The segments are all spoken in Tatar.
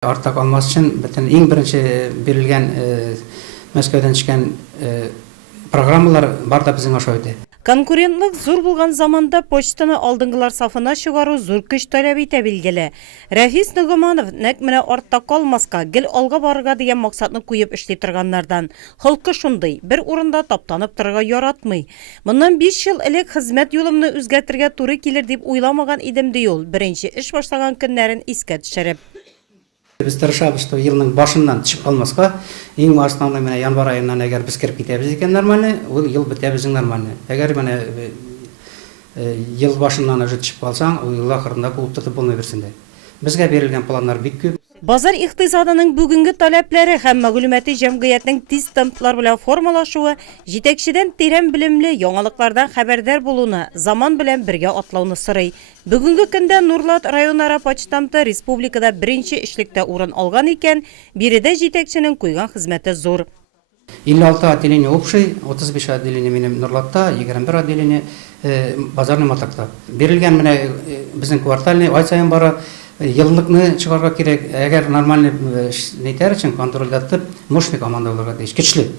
Артта калмас өчен бөтен иң беренче бирелгән Мәскәүдән төшкән программалар бар да безнең аша үтә. Конкурентлык зур булган заманда почтаны алдынгылар сафына чыгару зур көч таләп итә билгеле. Рәфис Нугманов нәкъ менә артта калмаска, гел алга барырга дигән максатны куеп эшли торганнардан. Халкы шундый, бер урында таптанып торырга яратмый. Моннан 5 ел элек хезмәт юлымны үзгәртергә туры килер дип уйламаган идем ди ул, беренче эш башлаган көннәрен искә төшереп. Без тырышабыз, что елның башыннан төшеп калмаска, иң башыннан менә январь аеннан әгәр без кирип китәбез икән нормально, ул ел бетә безнең нормально. Әгәр менә ел башыннан уже төшеп калсаң, ул ел ахырында куып тотып булмый берсендә. Безгә бирелгән планнар бик күп. Базар икътисадының бүгенге таләпләре һәм мәгълүмати җәмгыятьнең тиз темплар белән формалашуы җитәкчедән тирән белемле яңалыклардан хәбәрдар булуны, заман белән бергә атлауны сорый. Бүгенге көндә Нурлат районара почтамты республикада беренче эшлектә урын алган икән, биредә җитәкченең куйган хезмәте зур. 56 отделение общий, 35 отделение минем Нурлатта, 21 отделение базарный матакта. Бирелгән менә безнең квартальный ай саен бара еллыкны чыгарга кирәк. Әгәр нормальный нитәр өчен контрольдә тып, мощный команда булырга тиеш, көчле.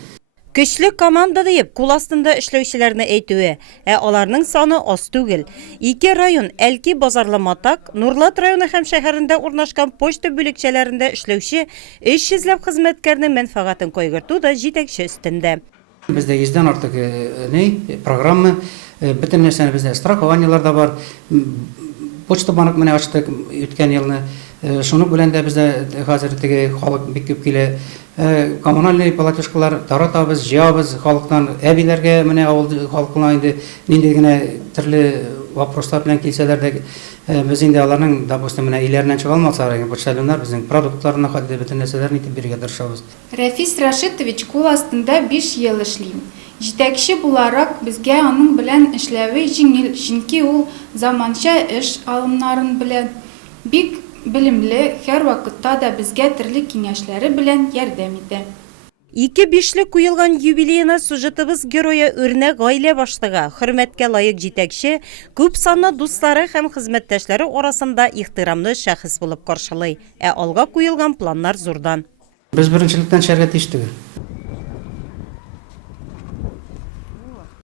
Көчле команда дип кул астында эшләүчеләрне әйтүе, аларның саны аз түгел. 2 район Әлки базарлы Матак, Нурлат районы һәм шәһәрендә урнашкан почта бүлекчәләрендә эшләүче 300 ләп хезмәткәрнең мәнфәгатен кайгырту да җитәкче өстендә. Бездә 100дән артык программа, бөтен нәрсәне бездә страхованиелар да бар. Почта банк менә ачтык үткән елны. Шуның белән дә бездә хәзер теге халык бик күп килә. Коммунальный платежкалар таратабыз, җыябыз халыктан, әбиләргә менә авыл халкына инде нинди генә төрле вопрослар белән килсәләр дә без инде аларның допустим менә өйләреннән чыга алмасалар, почтальоннар безнең продуктларына хәтле бөтен нәрсәләрне итеп бирергә тырышабыз. Рәфис Рашитович кул астында 5 ел эшлим. Җитәкче буларак безгә аның белән эшләве җиңел, чөнки ул заманча эш алымнарын белән бик белемле, һәр вакытта да безгә төрле киңәшләре белән ярдәм итә. 2 бишлек куелган юбилейна сюжетыбыз герое үрнәк гаилә башлыгы, хөрмәткә лаек җитәкче, күп санлы дуслары һәм хезмәттәшләре арасында ихтирамлы шәхес булып каршылый. Алга куелган планнар зурдан. Без беренчелектән шәргә тиештек.